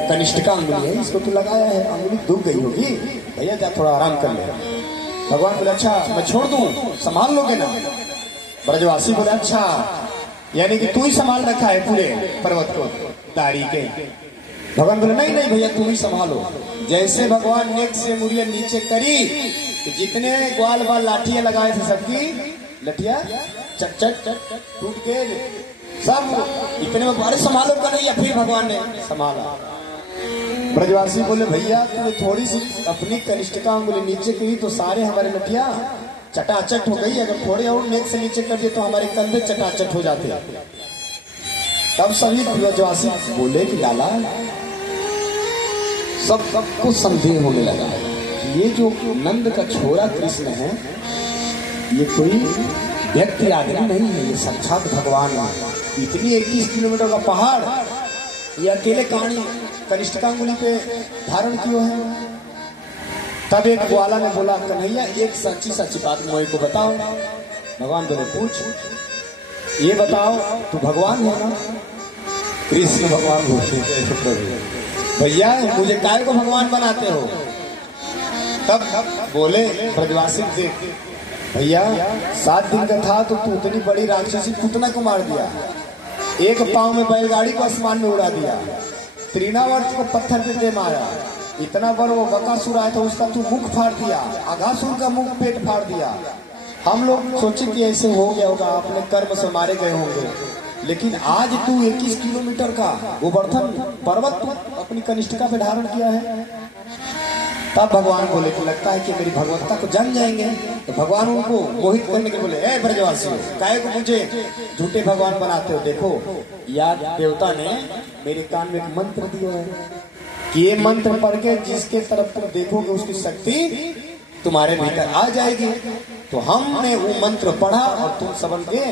ये कनिष्ठिका अंगुली है, इसको तो लगाया है, अंगुली दुख गई होगी, भैया जा थोड़ा आराम कर ले। भगवान बोले अच्छा मैं छोड़ दूं, संभाल लोगे ना? ब्रजवासी बोले अच्छा, यानी कि तू ही संभाल रखा है पूरे पर्वत को दाढ़ी के। भगवान बोले नहीं नहीं भैया तुम ही संभालो। जैसे भगवान नेक से मुड़िया नीचे करी, जितने ग्वाल बाल लाठियां लगाए थे सबकी लठिया चट चट टूट के सब, इतने में अरे संभालो कर रही है। फिर भगवान ने संभाला। ब्रजवासी बोले भैया तूने थोड़ी सी अपनी कनिष्ठिका अंगुली नीचे की तो सारे हमारे लठिया चटाचट हो गई, अगर थोड़े और नेक से नीचे कर दिए तो हमारे कंधे चटाचट हो जाते। तब सभी ब्रजवासी बोले कि लाला सबको संदेह होने लगा, ये जो नंद का छोरा कृष्ण है ये कोई व्यक्ति आदमी नहीं है, ये साक्षात भगवान है। इतनी 21 किलोमीटर का पहाड़ ये अकेले कहानी कनिष्ठिका अंगुली पे धारण क्यों है? तब एक ग्वाला ने बोला कन्हैया एक सच्ची सच्ची बात मोई को बताओ। भगवान बोले पूछ, ये बताओ तू भगवान है ना? कृष्ण भगवान बोले भैया मुझे काय को भगवान बनाते हो? तब बोले ब्रजवासी से भैया 7 दिन का था तो तू उतनी बड़ी राक्षसी पुतना को मार दिया, एक पांव में बैलगाड़ी को आसमान में उड़ा दिया, तृणावर्त को पत्थर पे दे मारा, इतना बड़ा वो बकासुर आया था उसका तू मुख फाड़ दिया, अघासुर का मुख पेट फाड़ दिया। हम लोग सोचे कि ऐसे हो गया होगा, अपने कर्म से मारे गए होंगे, लेकिन आज तू 21 किलोमीटर का गोवर्धन पर्वत अपनी कनिष्ठिका पे धारण किया है। तब भगवान बोले कि लगता है कि मेरी भगवत्ता को जान जाएंगे, तो भगवान उनको मोहित करने के बोले ए ब्रजवासियों काहे को मुझे झूठे भगवान बनाते हो? देखो याद देवता ने मेरे कान में एक मंत्र दिया है कि ये मंत्र पढ़ के जिसके तरफ तुम देखोगे उसकी शक्ति तुम्हारे भीतर आ जाएगी। तो हमने वो मंत्र पढ़ा और तुम सबन के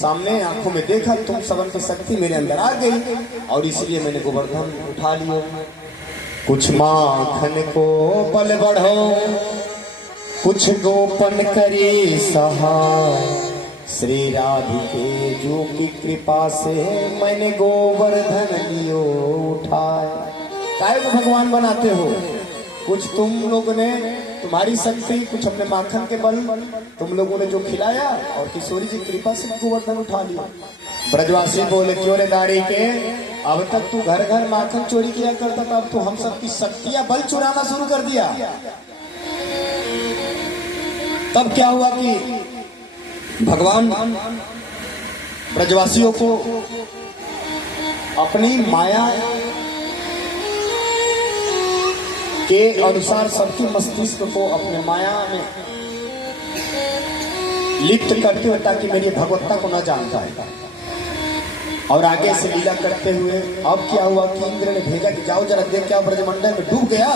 सामने आंखों में देखा, तुम सबन की शक्ति मेरे अंदर आ गई और इसलिए मैंने गोवर्धन उठा लिया। कुछ माखन को बल बढ़ो, कुछ गोपन करे सहाय, श्री राधिके जो की कृपा से मैंने गोवर्धन लियो उठाए। काय को भगवान बनाते हो? कुछ तुम लोगों ने तुम्हारी शक्ति, कुछ अपने माखन के बल तुम लोगों ने जो खिलाया और किशोरी जी कृपा से गोवर्धन उठा लिया। ब्रजवासी बोले क्यों रे दाढ़ी के, अब तक तू घर घर माखन चोरी किया करता था, अब तो हम सबकी शक्तियां बल चुराना शुरू कर दिया। तब क्या हुआ कि भगवान ब्रजवासियों को अपनी माया के अनुसार सबकी मस्तिष्क को अपने माया में लिप्त करते हुए ताकि मेरी भगवत्ता को न जान पाए। और आगे से लीला करते हुए अब क्या हुआ कि इंद्र ने भेजा कि जाओ जरा देख क्या ब्रजमंडल में डूब गया।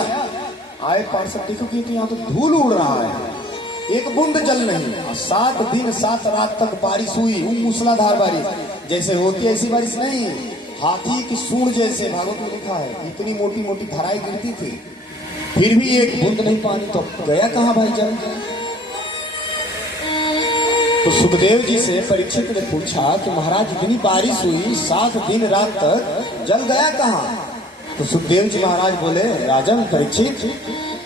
आए पार्षद देखो कि यहाँ तो धूल उड़ रहा है, एक बूंद जल नहीं। 7 दिन 7 रात तक बारिश हुई, मूसलाधार बारिश जैसे होती है ऐसी बारिश नहीं, हाथी की सूंड जैसे भागवत में लिखा है, इतनी मोटी मोटी धाराएं गिरती थी, फिर भी एक बूंद नहीं पानी। तो गया कहाँ भाई जल? तो सुखदेव जी से परीक्षित ने पूछा कि महाराज इतनी बारिश हुई 7 दिन रात तक, जल गया कहाँ? तो सुखदेव जी महाराज बोले राजन परीक्षित,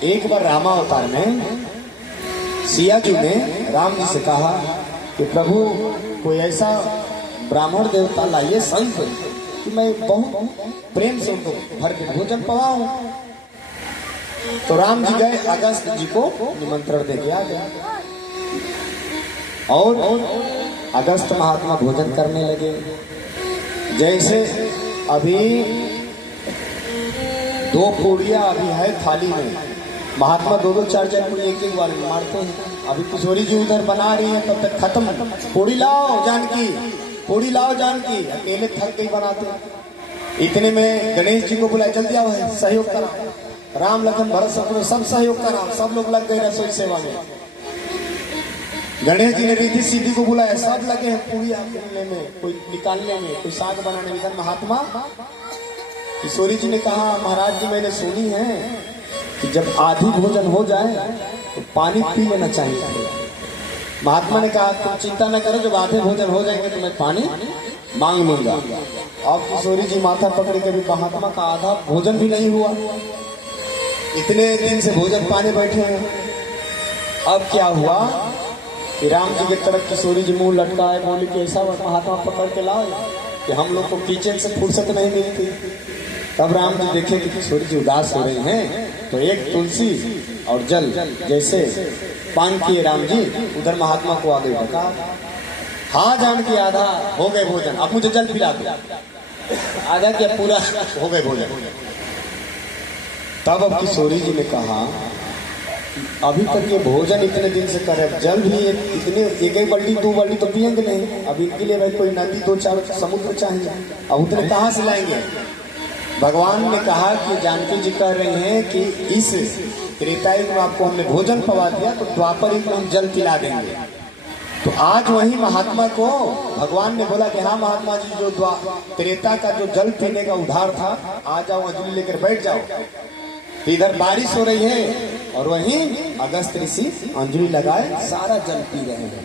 एक बार रामावतार में सिया जी ने राम जी से कहा कि प्रभु कोई ऐसा ब्राह्मण देवता लाइए संत कि मैं बहुत प्रेम से उनको भर के भोजन पवाऊं। तो राम जी गए, अगस्त जी को निमंत्रण दे के आ गए और अगस्त महात्मा भोजन करने लगे। जैसे अभी 2 पूड़ियां अभी है थाली में, महात्मा 2-2 4-4 पूड़ी एक बार में मारते हैं। अभी किशोरी जी उधर बना रही है, तब तक खत्म। पूड़ी लाओ जानकी, पूड़ी लाओ जानकी, अकेले थक गई बनाते। इतने में गणेश जी को बुलाया, जल्दी आओ है सहयोग करा। राम लखन भरत शत्रुघ्न सब सहयोग करा, सब लोग लग गए रसोई सेवा में। गणेश जी ने रिद्धि सिद्धि को बुलाया, सब लगे हैं पूरी आने में, कोई निकालने में, कोई साग बनाने में। महात्मा किशोरी जी ने कहा महाराज जी मैंने सुनी है कि जब आधी भोजन हो जाए तो पानी पी लेना चाहिए। महात्मा ने कहा तुम चिंता न करो, जब आधे भोजन हो जाएंगे तो मैं पानी मांग लूंगा। अब किशोरी जी माथा पकड़े के भी महात्मा का आधा भोजन भी नहीं हुआ, इतने दिन से भोजन पाने बैठे हैं। अब क्या हुआ कि राम जी की तरफ किशोरी जी मुंह लटकाए, बोले कि ऐसा महात्मा पकड़ के लाए कि हम लोग को किचन से फुर्सत नहीं मिलती। तब राम जी देखे कि किशोरी जी उदास हो रही हैं, तो एक तुलसी और जल जैसे पान किए राम जी, उधर महात्मा को आगे बता, हाँ जान के आधा हो गए भोजन, अब मुझे जल पिला दो। आधा क्या पूरा हो गए भोजन। तब अब किशोरी जी ने कहा अभी तक ये भोजन इतने दिन से करे, जल भी इतने एक बाल्टी 2 बाल्टी तो पियेंगे नहीं, अब इनके लिए भाई कोई नदी 2-4 समुद्र चाहिए, अब उतने कहाँ से लाएंगे। भगवान ने कहा कि जानकी जी कह रहे हैं कि इस त्रेता युग में आपको हमने भोजन पवा दिया, तो द्वापर युग में हम जल पिला देंगे। तो आज वही महात्मा को भगवान ने बोला कि हाँ महात्मा जी, जो त्रेता का जो जल पीने का उधार था, आ जाओ अंजलि लेकर बैठ जाओ। तो इधर बारिश हो रही है और वहीं अगस्त ऋषि अंजलि लगाए सारा जल पी रहे हैं,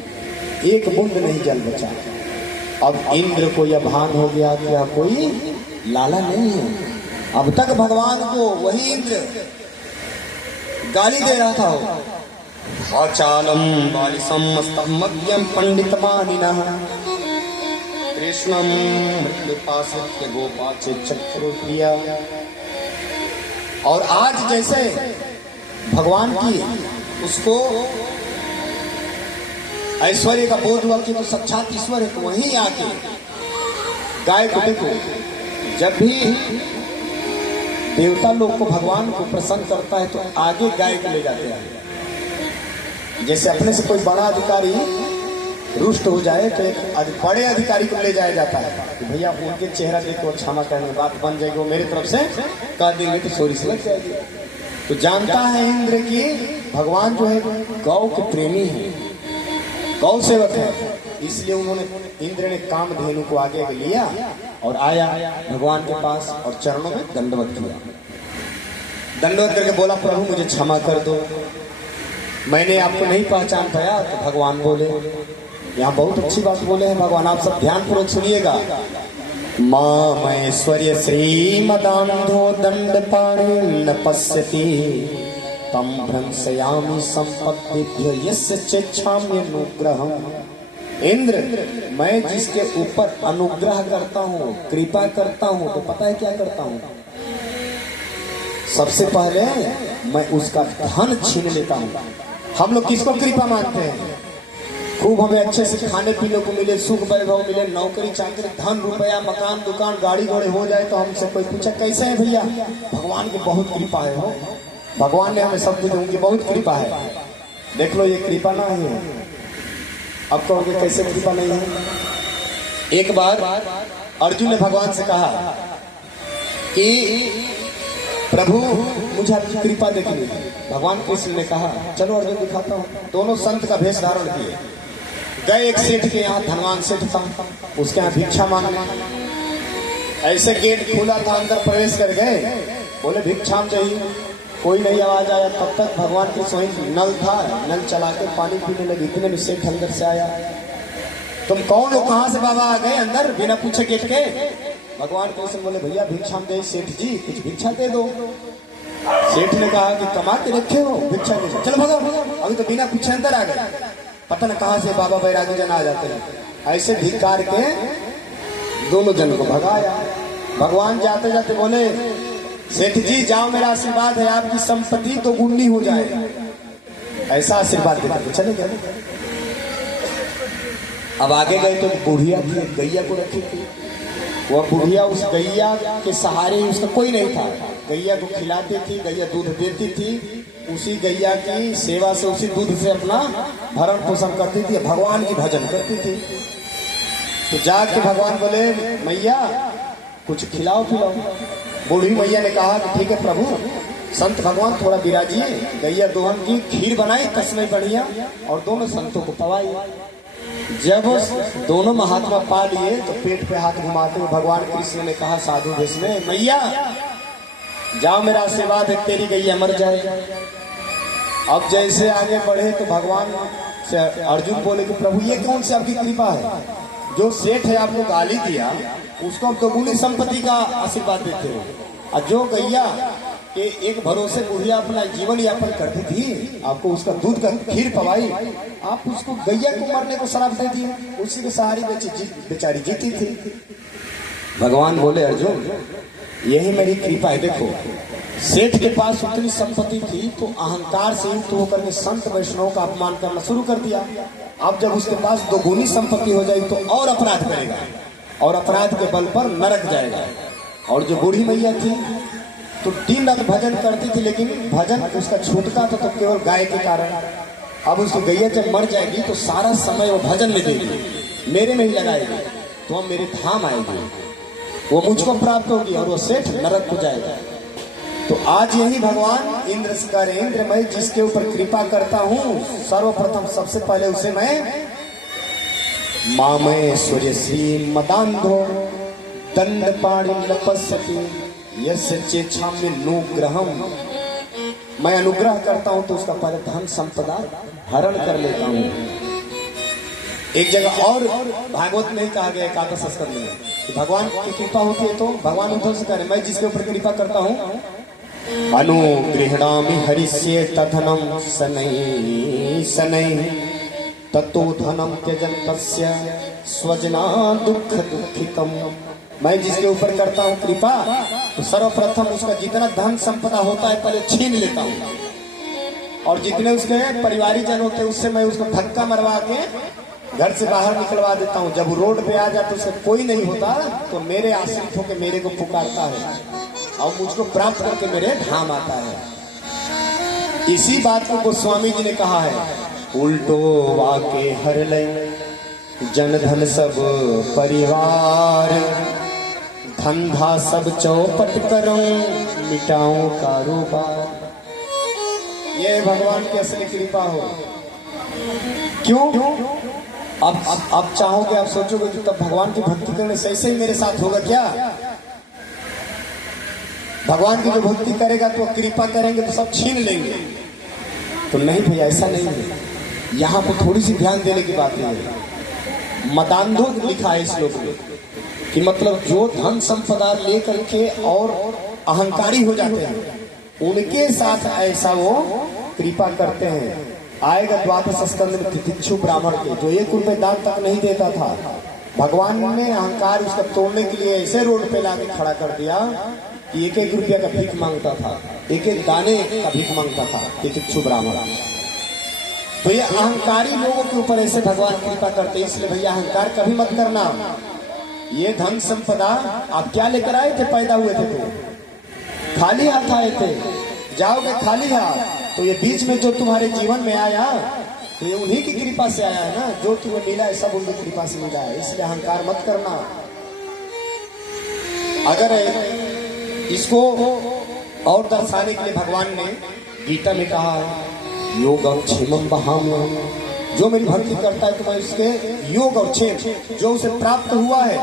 एक बूंद नहीं जल बचा। अब इंद्र को यह भान हो गया कि यह कोई लाला नहीं है। अब तक भगवान को वही इंद्र गाली दे रहा था, अचालम बालिसम मस्तमज्ञम पंडितमानिनः कृष्णम मृत्युपाश्रित्य गोपाचे चक्रुप्रिया। और आज जैसे भगवान की उसको ऐश्वर्य का बोध हुआ कि तो साक्षात ईश्वर है, तो वहीं आके गाय को देखो, जब भी देवता लोग को भगवान को प्रसन्न करता है तो आगे गाय को ले जाते हैं। जैसे अपने से कोई बड़ा अधिकारी रुष्ट हो जाए तो एक बड़े अधिकारी को ले जाया जाता है कि भैया उनके चेहरा देख को क्षमा करने बात बन जाएगी, वो मेरी तरफ से कह देंगे तो चोरी से लग जाएगी। तो जानता है इंद्र की भगवान जो है गौ के प्रेमी है, गौ सेवक है, इसलिए उन्होंने इंद्र ने कामधेनु को आगे लिया और आया भगवान के पास और चरणों में दंडवत किया। दंडवत करके बोला प्रभु मुझे क्षमा कर दो, मैंने आपको नहीं पहचान पाया। तो भगवान बोले, यहाँ बहुत अच्छी बात बोले हैं भगवान, आप सब ध्यान पूर्वक सुनिएगा। मामैश्वर्य श्रीमदान्धो दंड पाणि न पश्यति तम भ्रंशयामि संपत्तिभ्यो यस्य चेच्छाम्यनुग्रहम्। इंद्र, मैं जिसके ऊपर अनुग्रह करता हूँ, कृपा करता हूँ, तो पता है क्या करता हूँ? सबसे पहले मैं उसका धन छीन लेता हूँ। हम लोग किसको कृपा मानते हैं? खूब हमें अच्छे से खाने पीने को मिले, सुख वैभव मिले, नौकरी चाकरी, धन रुपया, मकान दुकान गाड़ी घोड़े हो जाए तो हमसे कोई पूछे कैसे है भैया? भगवान की बहुत कृपा है हो, भगवान ने हमें सब कुछ, उनकी बहुत कृपा है। देख लो ये कृपा ना है। अब कहोगे कैसे कृपा नहीं है? एक बार अर्जुन ने भगवान से कहा कि प्रभु मुझे आपकी कृपा देखनी है। भगवान कृष्ण ने कहा चलो अर्जुन दिखाता हूँ। दोनों संत का भेष धारण किए, गए एक सेठ के यहाँ, धनवान सेठ था, उसके यहाँ भिक्षा मांगने। ऐसे गेट खुला था, अंदर प्रवेश कर गए, बोले भिक्षा चाहिए, कोई नहीं आवाज आया। तब तक भगवान के स्वयं नल था, नल चला के पानी पीने लगे। इतने में सेठ अंदर से आया, तुम कौन हो, कहाँ से बाबा आ गए अंदर बिना पूछे गेट के? भगवान कृष्ण बोले भैया भिक्षा दे सेठ जी, कुछ भिक्षा दे दो। सेठ ने कहा कि कमा के रखे हो, भिक्षा दे, चलो भगो, अभी तो बिना पूछे अंदर आ गए, पता न कहाँ से बाबा बैरागी जन आ जाते हैं। ऐसे धिक्कार के दोनों जन को भगाया। भगवान जाते जाते बोले सेठ जी जाओ, मेरा आशीर्वाद है आपकी संपत्ति तो गुनी हो जाए, ऐसा आशीर्वाद देते चले गए। अब आगे गए तो बुढ़िया थी, गैया को रखी थी। वह बुढ़िया उस गैया के सहारे, उसका कोई नहीं था, गैया को खिलाती थी, गैया दूध देती थी, उसी गैया की सेवा से, उसी दूध से अपना भरण पोषण करती थी, भगवान की भजन करती थी। तो जाके भगवान बोले मैया कुछ खिलाओ पिलाओ। बूढ़ी मैया ने कहा कि ठीक है प्रभु, संत भगवान थोड़ा विराजिए। गैया दोहन की खीर बनाई कसमें बढ़िया और दोनों संतों को पवाई। जब दोनों महात्मा पा लिए तो पेट पे हाथ घुमाते हुए भगवान कृष्ण ने कहा साधु वेश में, मैया जाओ, मेरा आशीर्वाद है तेरी गैया मर जाए। अब जैसे आगे बढ़े तो भगवान से अर्जुन बोले कि प्रभु ये कौन सी आपकी कृपा है, जो सेठ है आपको गाली दिया उसको आप दोगुनी संपत्ति का आशीर्वाद देते हो, और जो गैया के एक भरोसे बुढ़िया अपना जीवन यापन करती थी, आपको उसका दूध का खीर पवाई, आप उसको गैया को मरने को शराप दे दिए, उसी के सहारे बेचारी जीती थी। भगवान बोले अर्जुन यही मेरी कृपा है। देखो सेठ के पास उतनी संपत्ति थी तो अहंकार से युक्त होकर के संत वैष्णव का अपमान करना शुरू कर दिया। अब जब उसके पास दोगुनी संपत्ति हो जाएगी तो और अपराध करेगा, और अपराध के बल पर नरक जाएगा। और जो बूढ़ी मैया थी तो दिन रात भजन करती थी, लेकिन भजन उसका छूटता था तो केवल गाय के कारण। अब उसकी गैया जब मर जाएगी तो सारा समय वो भजन में देगी, मेरे में ही लगाएगी, तो हम मेरे धाम आएगी, वो मुझको प्राप्त होगी, और वो सेठ नरक हो जाएगा। तो आज यही भगवान इंद्र से कह रहे, इंद्र मैं जिसके ऊपर कृपा करता हूँ सर्वप्रथम सबसे पहले उसे मैं मामय सूर्य श्री मदांधो दंड पाणी लपस्यति यस्य चेच्छाम्य अनुग्रहम, मैं अनुग्रह करता हूं तो उसका पहले धन संपदा हरण कर लेता हूं। एक जगह और भागवत में ही कहा गया एकादश स्कंद में कि भगवान की कृपा होती है तो भगवान उद्धव से कह रहे मैं जिसके ऊपर कृपा करता हूं अनुगृह्णामि हरिष्ये तधनम शनैः शनैः ततो धनम त्यजन तस्य स्वजना दुख दुखितम, मैं जिसके ऊपर करता हूँ कृपा तो सर्वप्रथम उसका जितना धन संपदा होता है पहले छीन लेता हूँ, और जितने उसके परिवारी जन होते हैं उससे मैं उसको धक्का मरवा के घर से बाहर निकलवा देता हूँ। जब रोड पे आ जाता उससे कोई नहीं होता तो मेरे आश्रित होकर मेरे को पुकारता है और मुझको प्राप्त करके मेरे धाम आता है। इसी बात को गोस्वामी जी ने कहा है, उल्टो वाके हर ले जन धन सब परिवार, धंधा सब चौपट करूं मिटाऊं कारोबार। ये भगवान की असली कृपा हो। क्यों? अब चाहोगे, आप सोचोगे कि तब भगवान की भक्ति करने से ऐसे ही मेरे साथ होगा क्या? भगवान की जो भक्ति करेगा तो कृपा करेंगे तो सब छीन लेंगे, तो नहीं भैया ऐसा नहीं है। यहाँ पर थोड़ी सी ध्यान देने की बात है। मदांधो लिखा है श्लोक में कि मतलब जो धन संपदा लेकर के और अहंकारी हो जाते हैं उनके साथ ऐसा वो कृपा करते हैं। आएगा द्वादश स्कंद में तितिक्षु ब्राह्मण के जो 1 रुपए दान तक नहीं देता था, भगवान ने अहंकार उसका तोड़ने के लिए ऐसे रोड पे लाके खड़ा कर दिया कि 1-1 रुपया का भीख मांगता था, 1-1 दाने का भीख मांगता था तितिक्षु ब्राह्मण। तो ये अहंकारी लोगों के ऊपर ऐसे भगवान कृपा करते, इसलिए भैया अहंकार कभी मत करना। ये धन संपदा आप क्या लेकर आए थे? पैदा हुए थे तो खाली हाथ आए थे, जाओगे खाली हाथ। तो ये बीच में जो तुम्हारे जीवन में आया तो ये उन्हीं की कृपा से आया है ना, जो तुम्हें मिला है सब उनकी कृपा से मिला है, इसलिए अहंकार मत करना। अगर इसको और दर्शाने के लिए भगवान ने गीता में कहा है योगम क्षेमम बहाम्यहम, जो मेरी भक्ति करता है तो मैं उसके योग और क्षेम जो उसे प्राप्त हुआ है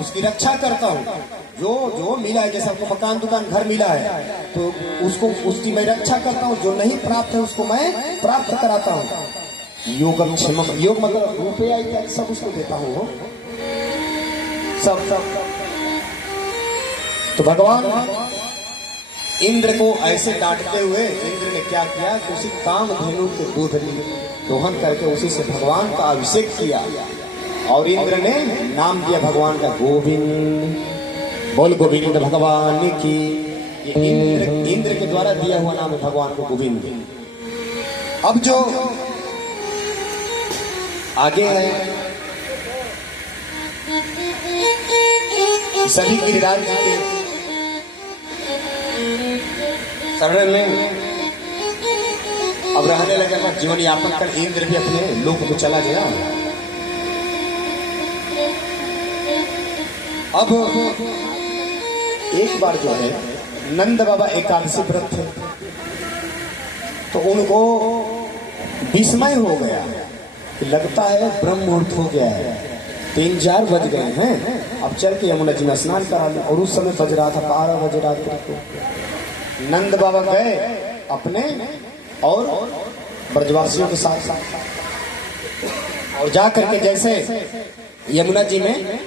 उसकी रक्षा करता हूँ। जो मिला है, जैसे आपको मकान दुकान घर मिला है तो उसको उसकी मैं रक्षा करता हूँ, जो नहीं प्राप्त है उसको मैं प्राप्त कराता हूँ। योगम क्षेमम, योग मतलब रुपया इत्यादि सब उसको देता हूँ, सब। तो भगवान इंद्र को ऐसे डांटते हुए इंद्र ने क्या किया कि उसी कामधेनु के दूध दोहन करके उसी से भगवान का अभिषेक किया, और इंद्र ने नाम दिया भगवान का गोविंद। बोल गोविंद भगवान की। इंद्र के द्वारा दिया हुआ नाम है भगवान को गोविंद। अब जो आगे है सभी गिरिराज जी के शरण में अब रहने लगे, अपना जीवन यापन कर इंद्र भी अपने लोक में चला गया। अब एक बार जो है नंद बाबा एकादशी व्रत थे तो उनको विस्मय हो गया कि लगता है ब्रह्म मुहूर्त हो गया है, 3-4 बज गए हैं, अब चल के यमुना जी में स्नान करा लो। और उस समय बज रहा था 12 बजे रात को। नंद बाबा गए अपने और ब्रजवासियों के साथ और जा करके जैसे यमुना जी में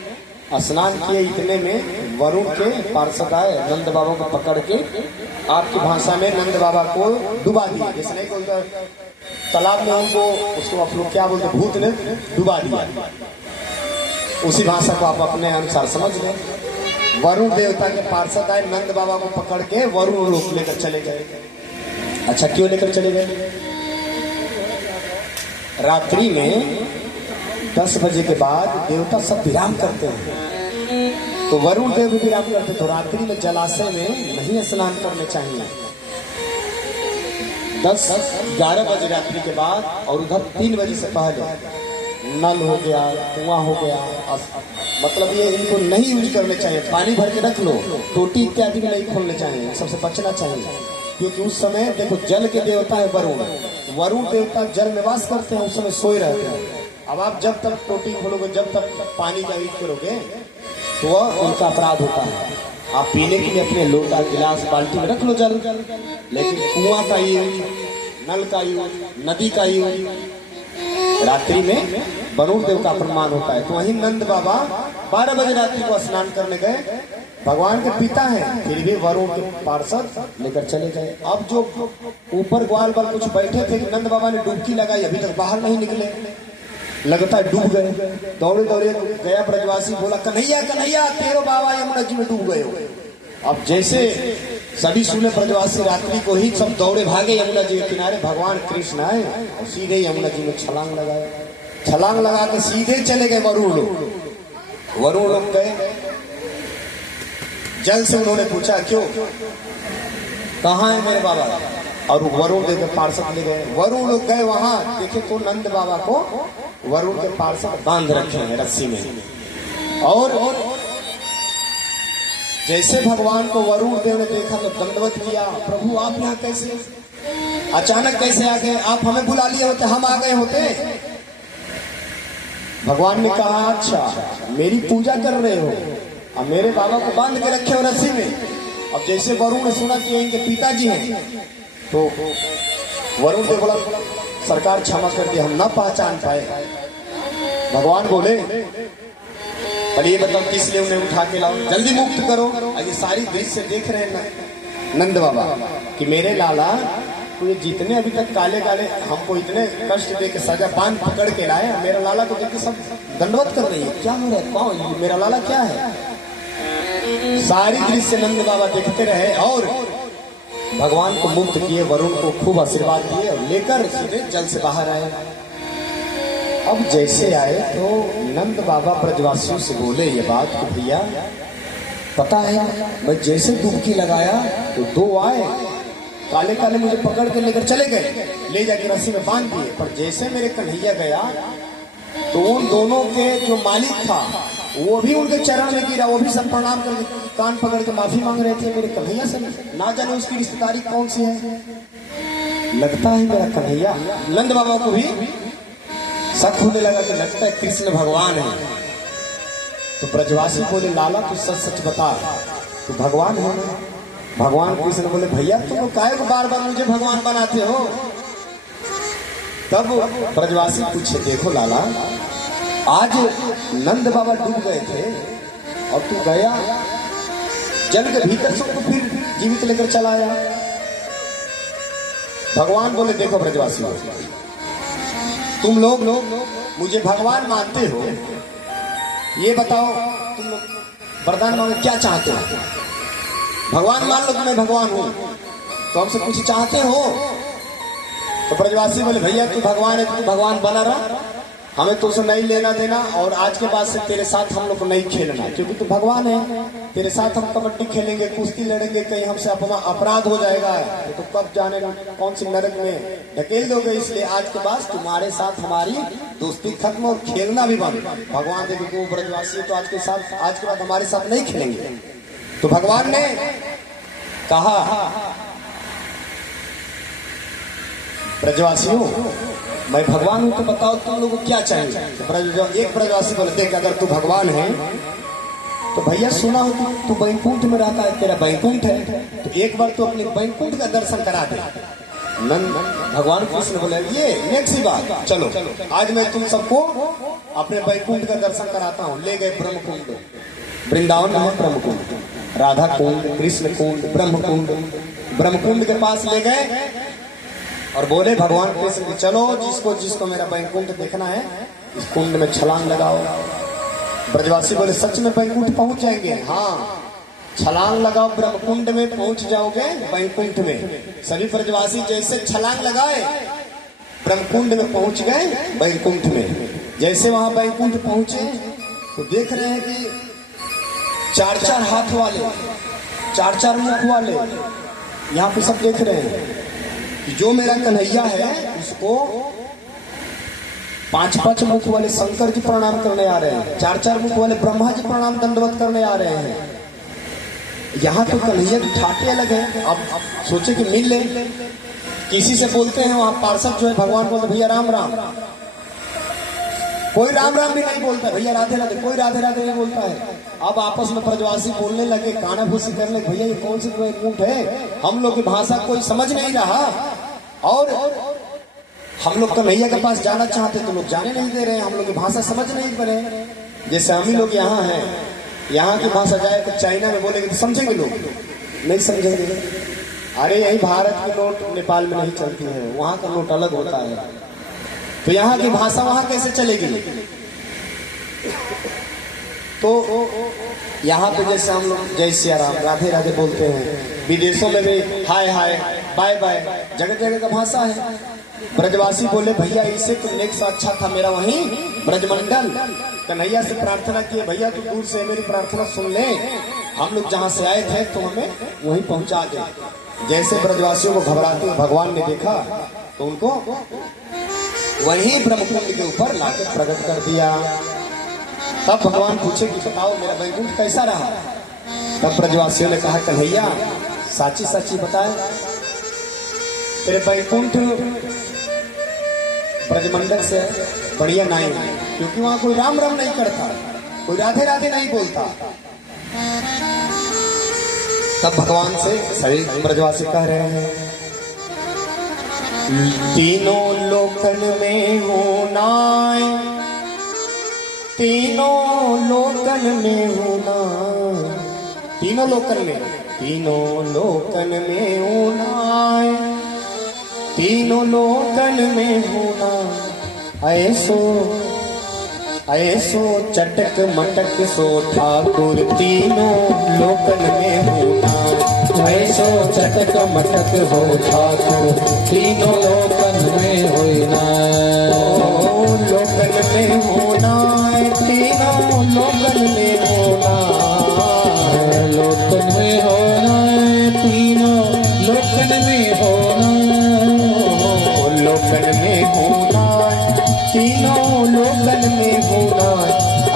स्नान किए, इतने में वरुण के पार्षद आए, नंद बाबा को पकड़ के आपकी भाषा में नंद बाबा को डुबा दिया। जैसे नहीं बोलते तालाब में उनको, उसको आप लोग क्या बोलते, भूत ने डुबा दिया। उसी भाषा को आप अपने अनुसार समझ लें। वरुण देवता के पार्षद आए, नंद बाबा को पकड़ के वरुण लोक लेकर चले गए। अच्छा, क्यों लेकर चले गए? रात्रि में 10 बजे के बाद देवता सब विराम करते हैं, तो वरुण देव भी विराम करते, तो रात्रि में जलाशय में नहीं स्नान करने चाहिए। 10-11 बजे रात्रि के बाद, और उधर 3 बजे से पहले नल हो गया, कुआं हो गया, मतलब ये इनको नहीं यूज करने चाहिए। पानी भर के रख लो, टोटी इत्यादि में नहीं खोलने चाहिए, सबसे बचना चाहिए। क्योंकि उस समय देखो जल के देवता है वरुण, वरुण देवता जल में वास करते हैं, उस समय सोए रहते हैं। अब आप जब तक टोटी खोलोगे, जब तक पानी का यूज करोगे, तो वह उनका अपराध होता है। आप पीने के लिए अपने लोटा, गिलास, बाल्टी में रख लो जल, लेकिन कुआं का यूज, नल का यूज, नदी का यूज रात्रि में वरुण देव का अपमान होता है। तो वहीं नंद बाबा 12 बजे रात्रि को स्नान करने गए। भगवान के पिता हैं, फिर भी वरुण के पार्षद लेकर चले गए। अब जो ऊपर ग्वाल पर कुछ बैठे थे, नंद बाबा ने डुबकी लगाई, अभी तक बाहर नहीं निकले, लगता है डूब गए। दौड़े दौड़े गया ब्रजवासी, बोला कन्हैया कन्हैया, तेरो बाबा यमुना जी में डूब गए हो। अब जैसे सभी सुने ब्रजवासी, रात्रि को ही सब दौड़े भागे यमुना जी के किनारे। भगवान कृष्ण आए और सीधे यमुना जी में छलांग लगाया, छलांग लगा के सीधे चले गए वरुण लोग। वरुण लोग गए, जल से उन्होंने पूछा क्यों, कहाँ है मेरे बाबा, और वरुण देव के पार्षद ले गए। वरुण लोग गए वहां, देखे तो नंद बाबा को वरुण के पार्षद बांध रखे हैं रस्सी में। और जैसे भगवान को वरुण देव ने देखा तो दंडवत किया, प्रभु आप यहाँ कैसे, अचानक कैसे आ गए, आप हमें बुला लिए होते, हम आ गए होते। भगवान ने कहा अच्छा मेरी पूजा कर रहे हो, अब मेरे बाबा को बांध के रखे हो रस्सी में। अब जैसे वरुण ने सुना कि इनके पिताजी हैं, तो वरुण देव बोला सरकार क्षमा कर दिया, हम न पहचान पाए। भगवान बोले अरे ये बताओ किस लिए उन्हें उठा के लाओ, जल्दी मुक्त करो। ये सारी दृश्य देख रहे हैं नंद बाबा कि मेरे लाला तो ये जितने अभी तक काले काले हमको इतने कष्ट दे के सजा बांध पकड़ के लाए, मेरा लाला को देख के सब दंडवत कर रही है, क्या हो रहा है, कौन मेरा लाला क्या है। सारी दृश्य नंद बाबा देखते रहे और भगवान को मुक्त किए, वरुण को खूब आशीर्वाद दिए और लेकर सीधे जल से बाहर आए। अब जैसे आए तो नंद बाबा ब्रजवासियों से बोले ये बात कि भैया पता है मैं जैसे डुबकी लगाया तो 2 आए काले काले, मुझे पकड़ के लेकर चले गए, ले जाके रस्सी में बांध दिए। पर जैसे मेरे कन्हैया गया तो उन दोनों के जो मालिक था वो भी उनके चरण में गिरा, वो भी सब प्रणाम कर कान पकड़ के माफी मांग रहे थे मेरे कन्हैया से। ना जाने उसकी रिश्तेदारी कौन सी है, लगता है मेरा कन्हैया। नंद बाबा को भी शक होने लगा कि लगता है कृष्ण भगवान है। तो ब्रजवासी बोले लाला तू सच सच बता, तू भगवान है। भगवान कृष्ण बोले भैया तुम काहे को बार बार मुझे भगवान बनाते हो। तब ब्रजवासी पूछे देखो लाला आज नंद बाबा डूब गए थे और तू गया जल के भीतर से तो फिर जीवित लेकर चला आया। भगवान बोले देखो ब्रजवासी तुम लोग मुझे भगवान मानते हो, ये बताओ तुम लोग वरदान मांगे क्या चाहते हो। भगवान मान लो कि मैं भगवान हूं तो हमसे कुछ चाहते हो। तो ब्रजवासी बोले भैया तू भगवान है, तू भगवान बना रहा, हमें तुझसे नहीं लेना देना और आज के बाद से तेरे साथ हम लोग को नहीं खेलना, क्योंकि तू भगवान है। तेरे साथ हम कबड्डी खेलेंगे, कुश्ती लड़ेंगे, कहीं हमसे अपराध हो जाएगा तो कब जाने कौन सी नरक में ढकेल दोगे, इसलिए आज के बाद तुम्हारे साथ हमारी दोस्ती खत्म और खेलना भी बंद। भगवान देवी को ब्रजवासी तो आज के बाद हमारे साथ नहीं खेलेंगे। तो भगवान ने कहा ब्रजवासियों मैं भगवान हूं तो बताओ तुम लोगों को क्या चाहिए। तो एक ब्रजवासी बोले देख अगर तू भगवान है तो भैया सुना हो तू बैकुंठ में रहता है, तेरा बैकुंठ है तो एक बार तू अपने बैकुंठ का दर्शन करा दे। नंद भगवान कृष्ण बोले ये नेक्स्ट सी बात, चलो आज मैं तुम सबको अपने वैकुंठ का दर्शन कराता हूँ। ले गए ब्रह्म कुंड, वृंदावन में ब्रह्म कुंड, राधा कुंड, कृष्ण कुंड, ब्रह्म कुंड। ब्रह्म कुंड के पास ले गए और बोले भगवान कृष्ण की चलो जिसको जिसको मेरा वैकुंठ देखना है इस कुंड में छलांग लगाओ। ब्रजवासी बोले सच में वैकुंठ पहुंच जाएंगे? हाँ, छलांग लगाओ, ब्रह्म कुंड में पहुंच जाओगे वैकुंठ में। सभी ब्रजवासी जैसे छलांग लगाए ब्रह्म कुंड में पहुंच गए वैकुंठ में। जैसे वहां वैकुंठ पहुंचे तो देख रहे हैं कि चार चार हाथ वाले, चार चार मुख वाले यहाँ पे सब देख रहे हैं कि जो मेरा कन्हैया है उसको पांच पांच मुख वाले शंकर जी प्रणाम करने आ रहे हैं, चार चार मुख वाले ब्रह्मा जी प्रणाम दंडवत करने आ रहे हैं। यहाँ तो कन्हैया की ठाटे अलग है। अब सोचे कि मिल ले, किसी से बोलते हैं वहां पार्षद जो है भगवान बोलते भैया राम राम, कोई राम राम भी नहीं बोलता, भैया राधे राधे, कोई राधे राधे नहीं बोलता है। अब आपस में ब्रजवासी बोलने लगे, कानाफूसी करने, भैया ये कौन सी वैकुंठ है, हम लोग की भाषा कोई समझ नहीं रहा और हम लोग कन्हैया के पास जाना चाहते तो लोग जाने नहीं दे रहे, हम लोग की भाषा समझ नहीं पा रहे। जैसे हम ही लोग यहाँ हैं, यहाँ की भाषा जाए तो चाइना में बोलेंगे तो समझेंगे लोग? नहीं समझेंगे। अरे यही भारत की नोट नेपाल में नहीं चलती है, वहाँ का नोट अलग होता है, तो यहाँ की भाषा वहाँ कैसे चलेगी? तो यहाँ पे जैसे हम लोग जय सिया राम राधे राधे बोलते हैं, विदेशों में भी हाय हाय बाय बाय, जगह जगह का भाषा है। ब्रजवासी बोले भैया इससे तो नेक्स्ट अच्छा था मेरा वहीं ब्रजमंडल। कन्हैया से प्रार्थना किए भैया तू दूर से मेरी प्रार्थना सुन ले, हम लोग जहाँ से आए थे तो हमें वहीं पहुंचा दे। जैसे ब्रजवासियों को घबराते हुए भगवान ने देखा तो उनको वहीं ब्रह्मकुंड के ऊपर लाकर प्रकट कर दिया। तब भगवान पूछे कि बताओ मेरा वैकुंठ कैसा रहा? तब ब्रजवासियों ने कहा कन्हैया साची साची बताए, तेरे वैकुंठ ब्रजमंडल से बढ़िया नहीं, क्योंकि वहां कोई राम राम नहीं करता, कोई राधे राधे नहीं बोलता। तब भगवान से सभी ब्रजवासी कह रहे हैं तीनों लोकन में होना, तीनों लोकन में होना, तीनों लोकन में, तीनों लोकन में होना, तीनों लोकन में होना, ऐसो ऐसो चटक मटक सो ठाकुर तीनों लोकन में होना, ऐसो चटक मटक हो ठाकुर तीनों लोकन में होना। लोकन में होना तीनों लोकन में होना, लोकन में होना तीनों लोकन में होना, लोकन में होना तीनों लोकन में होना,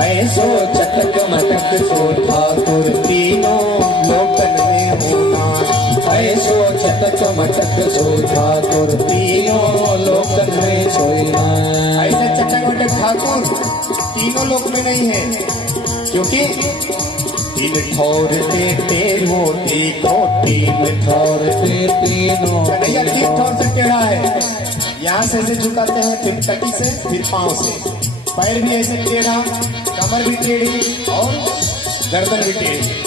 ऐसो चटक मटक सो ठाकुर तीनों लोकन में होना, ऐसो चटक मटक सो ठाकुर तीनों लोकन में सोना। ऐसा चटक मटक ठाकुर तीनों लोक में नहीं है, क्योंकि तीन ठौर ते मोती को, तीन ठौर ते तीनों, कन्हैया तीन ठौर से टेढ़ा है। यहाँ से ऐसे झुकाते हैं, फिर टटी से, फिर पांव से, पैर भी ऐसे टेढ़ा, कमर भी टेढ़ी और गर्दन भी टेढ़ी।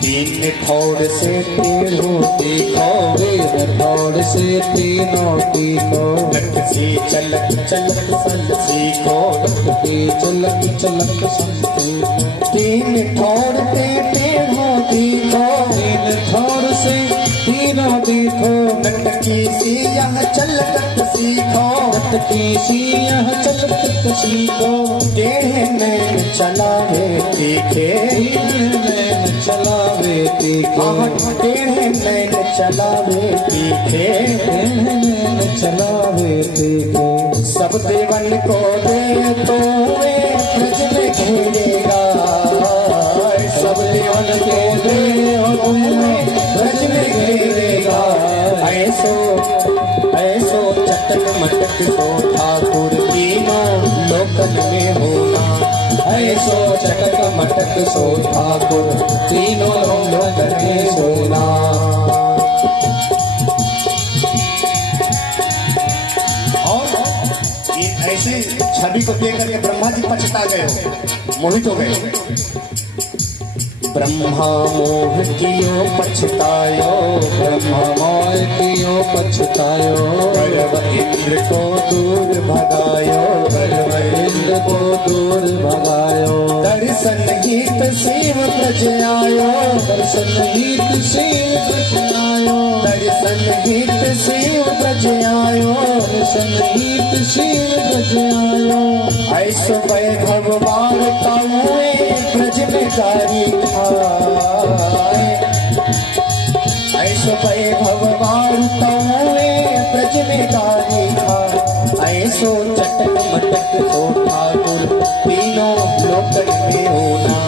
तीन ठौर से टेढ़ो देखो, ठौर से तीनों तीखो, लट सी चलक चलक सल सीखो, लट की चलक चलक सल सीखो। तीन ठौर ते टेढ़ो देखो, तीन ठौर से तीनों देखो, लटकी सी यह चलकत सीखो, लटकी सी यह चलकत सीखो। टेढ़े नैन चलावे तीखे, टेढ़े नैन चलावे तीखे, टेढ़े नैन चलावे तीखे, टेढ़े नैन चलावे तीखे। सब देवन को दे तो वे ब्रज में घेरेगा, सब देवन को दे तो वे ब्रज में घेरेगा। ऐसो ऐसो चटक मटक सो ठाकुर तीनों लोकन में होना, ऐसो चटक मटक सो ठाकुर तीनों लोकन में सोना। छवि को देख करके ब्रह्मा जी पछता गए हो, मोहित हो गए। ब्रह्मा मोह कियो पछतायो, ब्रह्मा मोह कियो पछतायो, गर्व इंद्र को दूर भगायो, गर्व इंद्र को दूर भगायो। दर्शन हित शिव ब्रज आयो, दर्शन हित शिव ब्रज आयो, दर्शन हित शिव ब्रज आयो, दर्शन हित शिव ब्रज आयो। ऐसो वैभव वारताए ब्रज में गारी खाए, ऐसो वैभव वारताए ब्रज में गारी खाए। ऐसो चटक मटक सो ठाकुर तीनों लोकन में होना,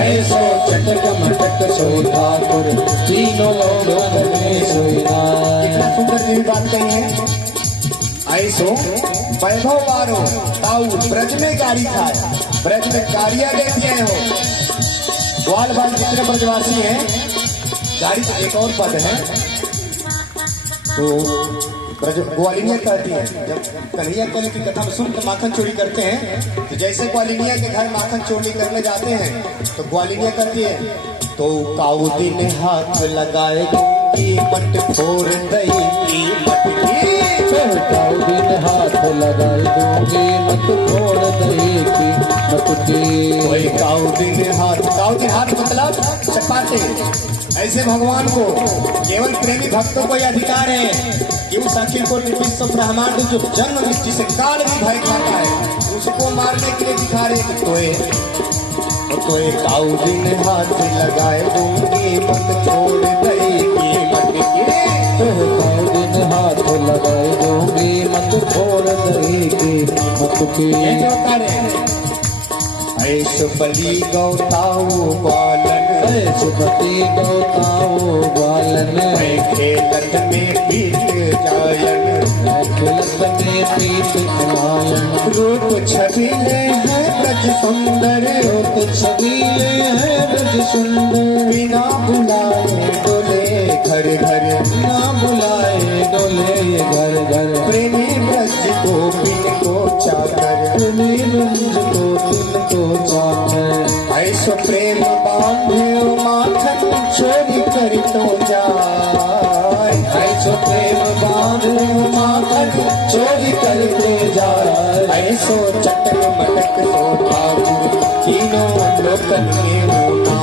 ऐसो चटक मटक सो ठाकुर तीनों लोकन में सोना। कितना सुंदर जी बात कही है। ऐसो वैभव वारो ताऊ ब्रज में गाड़ी खाए, ब्रज में गाड़ियां देती हैं हो। ग्वाल बाल जितने ब्रजवासी हैं, गाड़ी तो एक और पद है, तो ब्रज ग्वालिनिया कहती है। जब कन्हैया कल की कथा में सुन माखन चोरी करते हैं, तो जैसे ग्वालिनिया के घर माखन चोरी करने जाते हैं, तो ग्वालिनिया कहती है, तो काऊ दिन हाथ लगाए की मट फोड़ दई की मट की, काऊ दिन हाथ लगाए दूंगी मत फोड़ दही की मत की। कोई काऊ दिन हाथ मतलब चपाटे। ऐसे भगवान को केवल प्रेमी भक्तों को यह अधिकार है कि उस अखिल को विश्व ब्रह्मांड जो जन्म दृष्टि से काल भी भय खाता है, उसको मारने के लिए दिखा रहे कि तोए काऊ दिन हाथ लगाए दूंगी मत छोड़ दई की मत की। काऊ दिन हाथ लगाए दूंगी मत फोड़ दही की मत की। ये जो करे ऐसो बलि गौताऊ बालन, सुपति गौताओ बालन, खेलत में पीट जायन, खेलत में पीत खिलायन। रूप छबीले हैं ब्रज सुंदर, रूप छबीले हैं ब्रज सुंदर। बिना बुलाए डोले घर घर, ना बुलाए डोले घर घर। प्रेमी ब्रज को बिन को चाकर, प्रेमी ब्रज को दिल को चाकर। ऐसो प्रेम बांधे माखन चोरी कर तो जाए, ऐसो प्रेम बांधे माखन चोरी करते जाए। ऐसो चटक मटक सो ठाकुर तीनों लोकन में होना,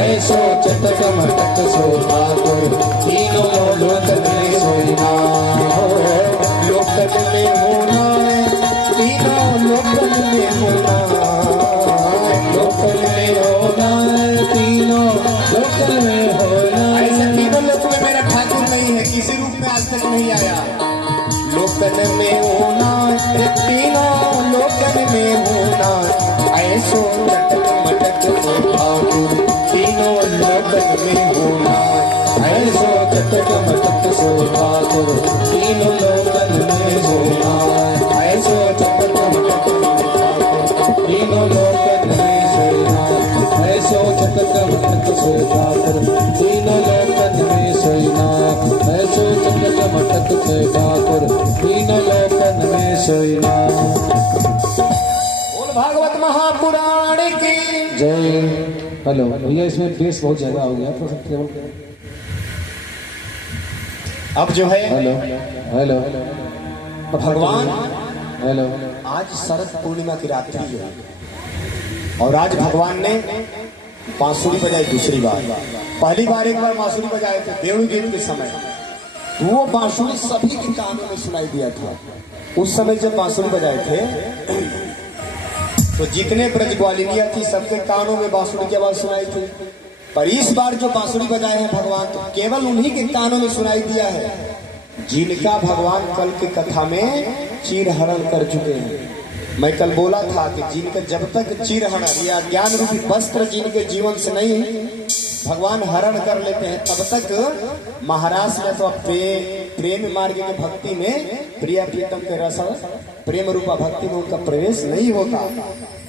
ऐसो चटक मटक सो ठाकुर तीनों लोकन में सोना। लोकन में होना, तीनों लोकन में होना, लोकन में होना, तीनों लोकन में होना। ऐसे तीनों लोक में मेरा ठाकुर नहीं है, किसी रूप में आज तक नहीं आया। लोकन में होना, तीनों लोकन में होना, ऐसो चटक मटक सो ठाकुर तीनों लोकन में होना। ऐसो चटक मटक सो ठाकुर तीनों लोकन में सोना। ऐसो चटक मटक तीनों लोकन में सोना। ऐसो चटक मटक सो ठाकुर तीनों लोकन में सोना। ऐसो चटक मटक से ठाकुर तीनों लोकन में सोना। बोल भागवत महापुराण की जय। हेलो भैया, इसमें बेस बहुत ज्यादा हो गया, थोड़ा सा केवल। अब जो है हेलो हेलो भगवान, हेलो। आज शरद पूर्णिमा की रात्रि है, और आज भगवान ने बांसुरी बजाई दूसरी बार। पहली बार एक बार बांसुरी बजाए थे देवू गीत के समय, वो बांसुरी सभी के कानों में सुनाई दिया था। उस समय जब बांसुरी बजाए थे तो जितने ब्रज ग्वालिनिया थी सबके कानों में बांसुरी की आवाज सुनाई थी। पर इस बार जो बांसुरी बजाए हैं भगवान, तो केवल उन्हीं के कानों में सुनाई दिया है जिनका भगवान कल की कथा में चीर हरण कर चुके हैं। मैं कल बोला था कि जिनका जब तक चीर हरण या ज्ञान रूपी वस्त्र जिनके जीवन से नहीं भगवान हरण कर लेते हैं, तब तक महाराज ने तो प्रेम मार्ग के भक्ति में प्रिया प्रीतम के रस प्रेम रूपा भक्ति में उनका प्रवेश नहीं होता।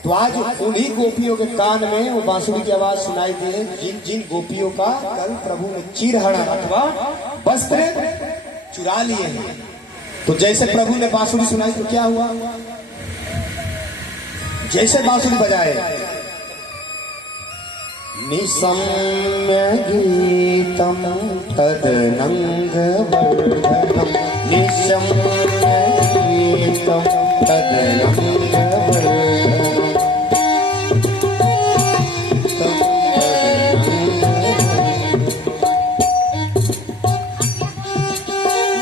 तो आज उन्हीं गोपियों के कान में वो बांसुरी की आवाज सुनाई दी है, जिन जिन गोपियों का कल प्रभु ने चीर हरण अथवा वस्त्र चुरा लिए हैं। तो जैसे प्रभु ने बांसुरी सुनाई तो क्या हुआ, जैसे बांसुरी बजाए, निसम्य गीतम तदनंगवर्धनम, निसम्य गीतम तदनंगवर्धनम,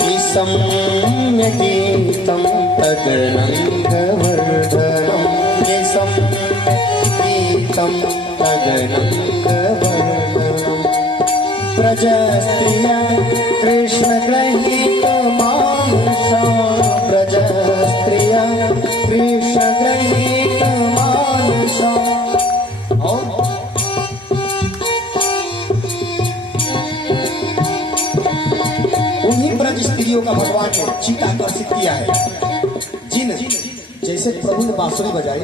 निसम्य गीतम तदनंगवर्धनम, निसम्य गीतम तदनंगवर्धनम, प्रजस्त्रिया कृष्ण गृहीत मानुषा, प्रजस्त्रिया कृष्ण गृहीत मानुषा। और उन्हीं ब्रज स्त्रियों का भगवान ने चित्त आकर्षित किया है, जिन जैसे प्रभु ने बांसुरी बजाई,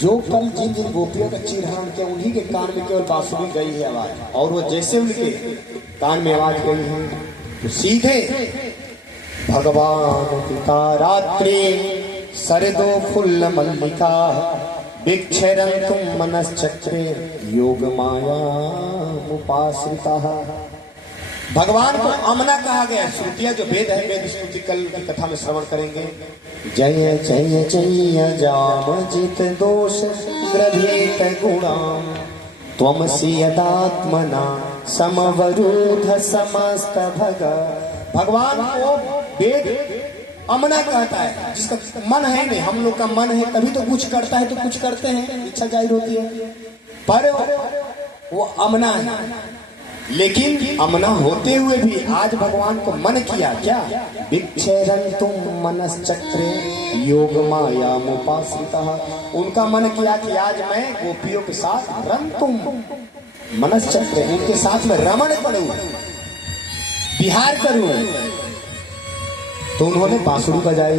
जो कल जिन जिन गोपियों का चीरहरण किया, उन्हीं के कान में केवल बांसुरी गई है आवाज, और वो जैसे उनके कान में आवाज गई है तो सीधे भगवान पिता रात्रि सरदो फुल्ल मल्लिका विक्षरन्तुम मनश्चक्रे योग माया उपाश्रिता। भगवान को अमना कहा गया। श्रुतियां जो वेद है, वेद स्तुति कल की कथा में श्रवण करेंगे। जय जय जय जाम जित दोष ग्रभीत गुणाम, त्वमसि यदात्मना समवरूध समस्त भगा। भगवान को वेद अमना कहता है, जिसका मन है नहीं। हम लोग का मन है तभी तो कुछ करता है, तो कुछ करते हैं, इच्छा जाहिर होती है, पर वो अमना है। लेकिन अमना होते हुए भी आज भगवान को मन किया क्या? विक्षरन्तुम मनश्चक्रे योग माया मुपाश्रिता। उनका मन किया कि आज मैं गोपियों के साथ रंतुम मनश्चक्रे, उनके साथ में रमण करूं, विहार करूं। तो उन्होंने बांसुरी बजाई।